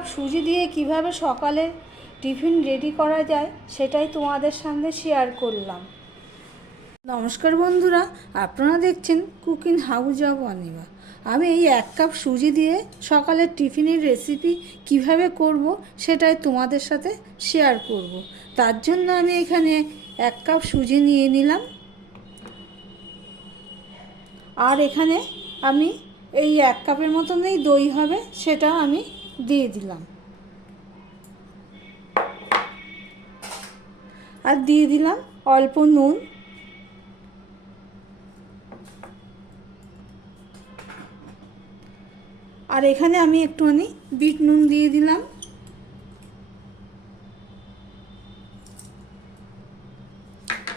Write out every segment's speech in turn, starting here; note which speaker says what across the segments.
Speaker 1: Cup সুজি দিয়ে কীভাবে সকালে টিফিন রেডি করা যায়, সেটাই তোমাদের সামনে শেয়ার করলাম। নমস্কার বন্ধুরা, আপনারা দেখছেন কুকিং হাউস অব অনিমা আমি এই এক কাপ সুজি দিয়ে সকালের টিফিনের রেসিপি কীভাবে করব, সেটাই তোমাদের সাথে শেয়ার করব। তার জন্য আমি এখানে এক কাপ সুজি নিয়ে নিলাম। আর এখানে আমি এই এক কাপের মতনই দই হবে সেটা আমি দিয়ে দিলাম। আর দিয়ে দিলাম অল্প নুন। আর এখানে আমি একটুখানি বিট নুন দিয়ে দিলাম।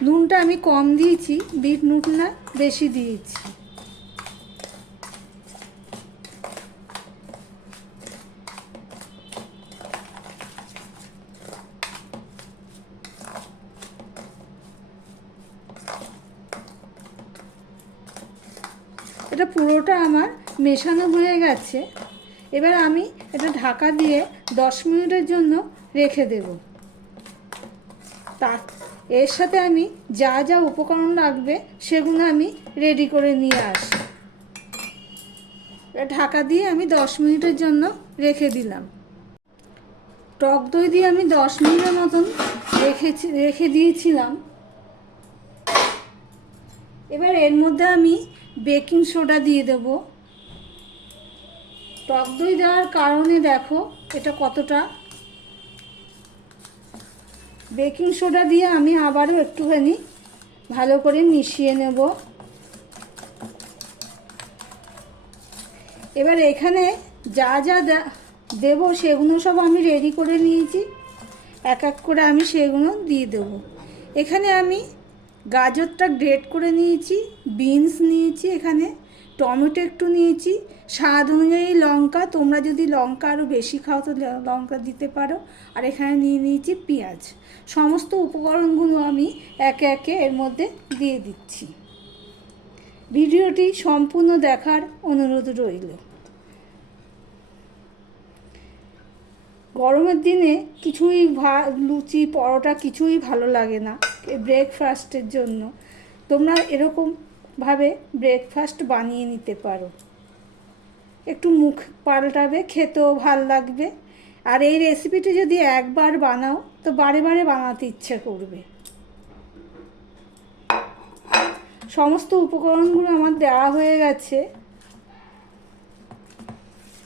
Speaker 1: নুনটা আমি কম দিয়েছি, বিট নুনটা বেশি দিয়েছি। এটা পুরোটা আমার মেশানো হয়ে গেছে। এবার আমি এটা ঢাকা দিয়ে দশ মিনিটের জন্য রেখে দেব। তা, এর সাথে আমি যা যা উপকরণ লাগবে সেগুলো আমি রেডি করে নিয়ে আসি। ঢাকা দিয়ে আমি দশ মিনিটের জন্য রেখে দিলাম। টক দই দিয়ে আমি দশ মিনিটের মতন রেখেছি, রেখে দিয়েছিলাম। এবার এর মধ্যে আমি বেকিং সোডা দিয়ে দেব। টক দই দেওয়ার কারণে দেখো এটা কতটা। বেকিং সোডা দিয়ে আমি আবারও একটুখানি ভালো করে মিশিয়ে নেব। এবার এখানে যা যা দেব সেগুলো সব আমি রেডি করে নিয়েছি। এক এক করে আমি সেগুলো দিয়ে দেব। এখানে আমি গাজরটা গ্রেট করে নিয়েছি বিনস নিয়েছি এখানে, টমেটো একটু নিয়েছি। স্বাদ অনুযায়ী লঙ্কা, তোমরা যদি লঙ্কা আরও বেশি খাও তো লঙ্কা দিতে পারো। আর এখানে নিয়ে নিয়েছি পেঁয়াজ। সমস্ত উপকরণগুলো আমি একে একে এর মধ্যে দিয়ে দিচ্ছি। ভিডিওটি সম্পূর্ণ দেখার অনুরোধ রইল। গরমের দিনে কিছুই লুচি, পরোটা কিছুই ভালো লাগে না। ব্রেকফাস্টের জন্য। তোমরা এরকমভাবে ব্রেকফাস্ট বানিয়ে নিতে পারো। একটু মুখ পাল্টাবে, খেতেও ভালো লাগবে। আর এই রেসিপিটি যদি একবার বানাও, তো বারে বারে বানাতে ইচ্ছে করবে। সমস্ত উপকরণগুলো আমার দেওয়া হয়ে গেছে।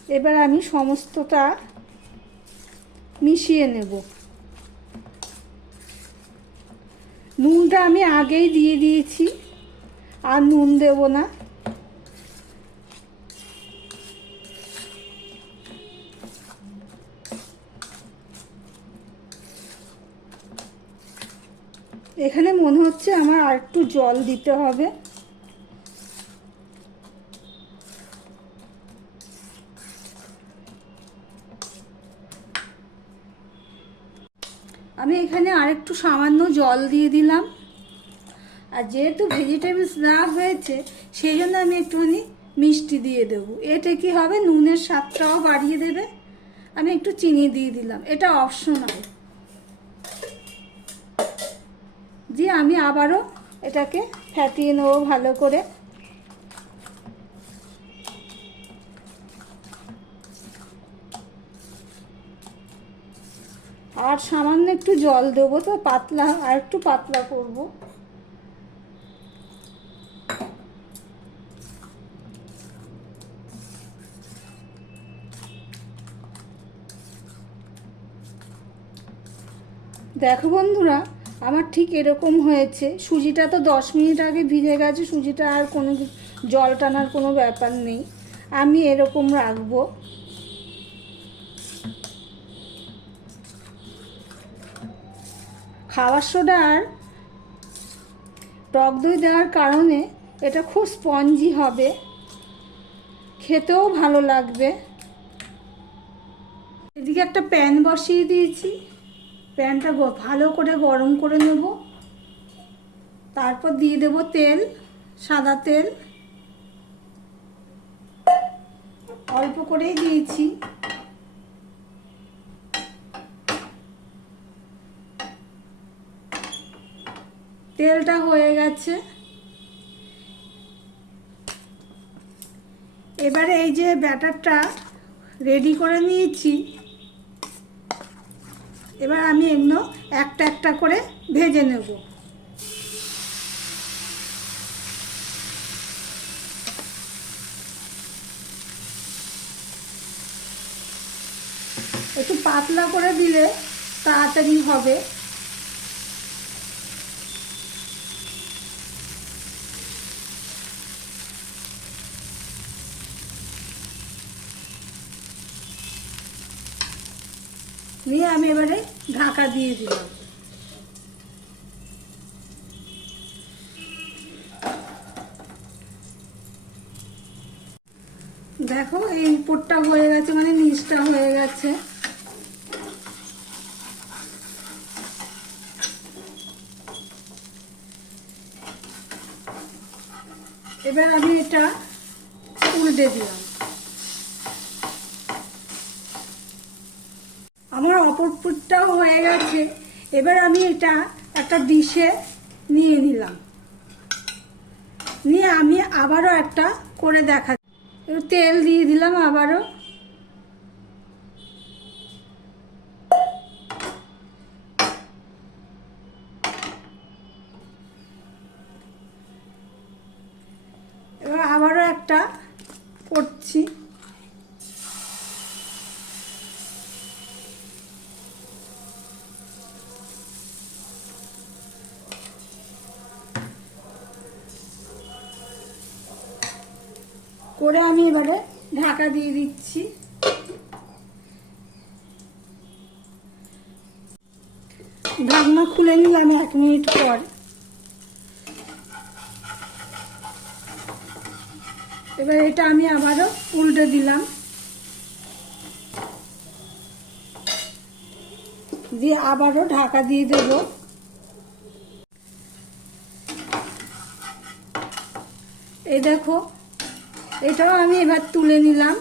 Speaker 1: এবার আমি সমস্তটা মিশিয়ে নেব। নুনটা আমি আগেই দিয়ে দিয়েছি। আর নুন দেব না। এখানে মনে হচ্ছে আমার আর একটু জল দিতে হবে। আমি এখানে আরেকটু সামান্য জল দিয়ে দিলাম। আর যেহেতু ভেজিটেবলস দেওয়া হয়েছে, সেই জন্য আমি একটুখানি মিষ্টি দিয়ে দেবো। এতে কি হবে? নুনের স্বাদটাও বাড়িয়ে দেবে। আমি একটু চিনি দিয়ে দিলাম। এটা অপশনাল দিয়ে আমি আবারও এটাকে ফ্যাটিয়ে নেব ভালো করে। আর সামান্য একটু জল দেবো তো, পাতলা, আর একটু পাতলা করব। দেখো বন্ধুরা, আমার ঠিক এরকম হয়েছে। সুজিটা তো দশ মিনিট আগে ভিজে গেছে, সুজিটা আর কোনো জল টানার কোনো ব্যাপার নেই। আমি এরকম রাখব। খাওয়ার সোডা আর টক দই দেওয়ার কারণে এটা খুব স্পঞ্জি হবে। খেতেও ভালো লাগবে। এদিকে একটা প্যান বসিয়ে দিয়েছি। প্যানটা ভালো করে গরম করে নেব। তারপর দিয়ে দেব তেল, সাদা তেল। অল্প করেই দিয়েছি। তেলটা হয়ে গেছে। এবারে এই যে ব্যাটারটা রেডি করে নিয়েছি। এবার আমি এগুলো একটা একটা করে ভেজে নেব। একটু পাতলা করে দিলে তাড়াতাড়ি হবে। নিয়ে আমি এবারে ঢাকা দিয়ে দিলাম। দেখো, এই উপরটা হয়ে গেছে মানে নিচটা হয়ে গেছে। এবার আমি এটা উল্টে দিলাম। আমার অপর পুরটাও হয়ে গেছে। এবার আমি এটা একটা ডিশে নিয়ে নিলাম। নিয়ে আমি আবারও একটা করে দেখা তেল দিয়ে দিলাম আবারও। এবার আবারও একটা করছি। করে আমি এবারে ঢাকা দিয়ে দিচ্ছি। ঢাকনা খুলে নিলাম এক মিনিট পর। এবার এটা আমি আবারও উল্টে দিলাম। দিয়ে আবারও ঢাকা দিয়ে দেব। এই দেখো এটাও আমি এবার তুলে নিলাম।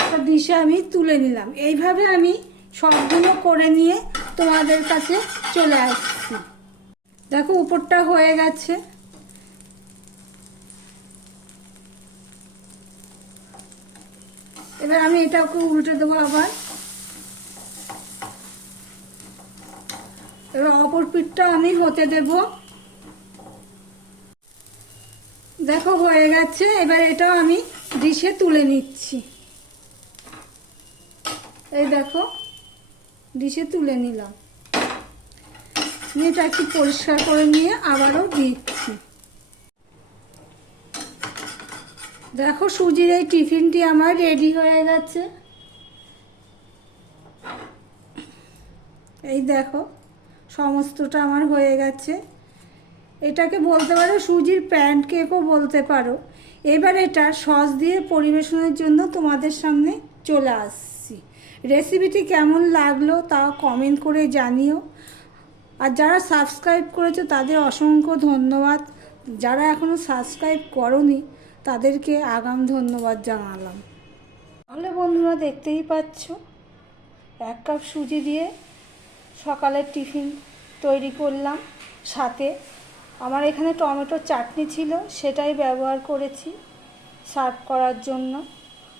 Speaker 1: একটা ডিশে আমি তুলে নিলাম। এইভাবে আমি সবগুলো করে নিয়ে তোমাদের কাছে চলে আসছি। দেখো, উপরটা হয়ে গেছে। এবার আমি এটাকে উল্টে দেবো আবার। এবার অপর পিঠটা আমি হতে দেব। দেখো, হয়ে গেছে। এবার এটাও আমি ডিশে তুলে নিচ্ছি। এই দেখো, ডিশে তুলে নিলাম। এটা একটু পরিষ্কার করে নিয়ে আবারও দিচ্ছি। দেখো, সুজির এই টিফিনটি আমার রেডি হয়ে গেছে। এই দেখো, সমস্তটা আমার হয়ে গেছে। এটাকে বলতে পারো সুজির প্যান্ট কেকও বলতে পারো। এবার এটা সস দিয়ে পরিবেশনের জন্য তোমাদের সামনে চলে আসছি। রেসিপিটি কেমন লাগল তা কমেন্ট করে জানিও। আর যারা সাবস্ক্রাইব করেছ তাদের অসংখ্য ধন্যবাদ। যারা এখনও সাবস্ক্রাইব করনি, তাদেরকে আগাম ধন্যবাদ জানালাম। তাহলে বন্ধুরা দেখতেই পাচ্ছ, এক কাপ সুজি দিয়ে সকালের টিফিন তৈরি করলাম। সাথে আমার এখানে টমেটোর চাটনি ছিল, সেটাই ব্যবহার করেছি সার্ভ করার জন্য।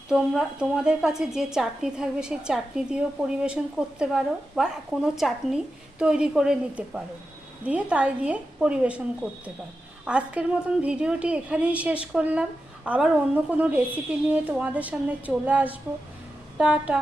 Speaker 1: তোমরা, তোমাদের কাছে যে চাটনি থাকবে, সেই চাটনি দিয়েও পরিবেশন করতে পারো বা কোনো চাটনি তৈরি করে নিতে পারো। দিয়ে তাই দিয়ে পরিবেশন করতে পারো। আজকের মতন ভিডিওটি এখানেই শেষ করলাম। আবার অন্য কোনো রেসিপি নিয়ে তোমাদের সামনে চলে আসব। টাটা।